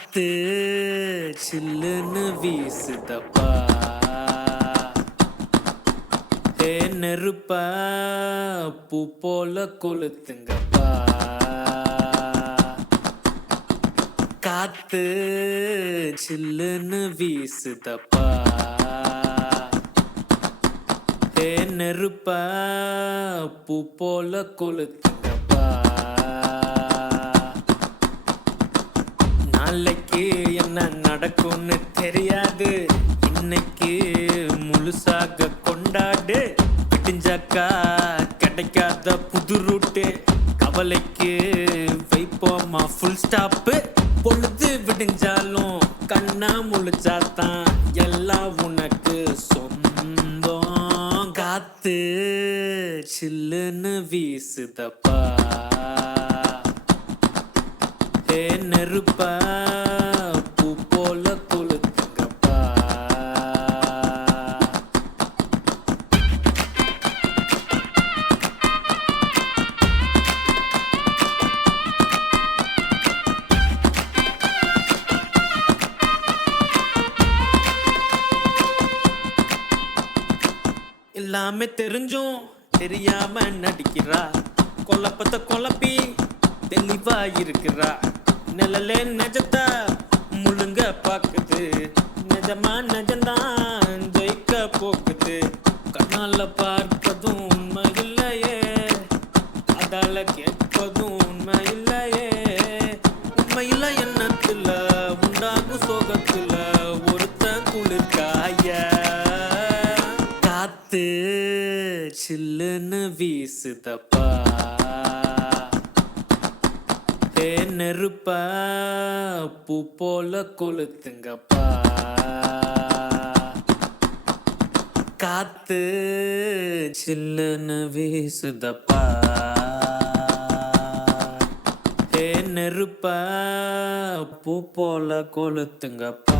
காத்து சில்லுன்னு வீசுதப்பா, நெருப்பா பூ போல கொளுத்துங்கப்பா. காத்து சில்லுன்னு வீசுதப்பா, நெருப்பா பூ போல கொளுத்துங்கப்பா. நாளைக்கு என்ன நடக்கும்னு தெரியாது, இன்னைக்கு முழுசாக கொண்டாடு. விடிஞ்சாக்கா கிடைக்காத புது ரூட்டு, கவலைக்கு வைப்போமா ஃபுல் ஸ்டாப்பு. பொழுது விடிஞ்சாலும் கண்ணா முழிச்சாத்தான் எல்லாம் உனக்கு சொந்தம். காத்து சில்லுன்னு வீசுதப்பா, நெருப்பா பூ போல கொளுத்துங்கப்பா. எல்லாமே தெரிஞ்சும் தெரியாம நடிக்கிறா, கொலப்பத்தை குழப்பி தெளிவா இருக்கிறா. நிழலே நெஜத்தா முழுங்க பாக்குது, நிஜமா நெஜந்தான் ஜெயிக்க போக்குது. கண்ணால பார்ப்பதும் உண்மை இல்லையே, அதால கேட்பதும் உண்மை இல்லையே. உண்மையில எண்ணத்துல உண்டாகும் சோகத்துல ஒருத்த குளிர்காய. காத்து சில்லுன்னு வீசுதப்பா, நெருப்பா பூ போல கொளுத்துங்கப்பா. காத்து சில்லுன்னு வீசுதப்பா, நெருப்பா பூ போல கொளுத்துங்கப்பா.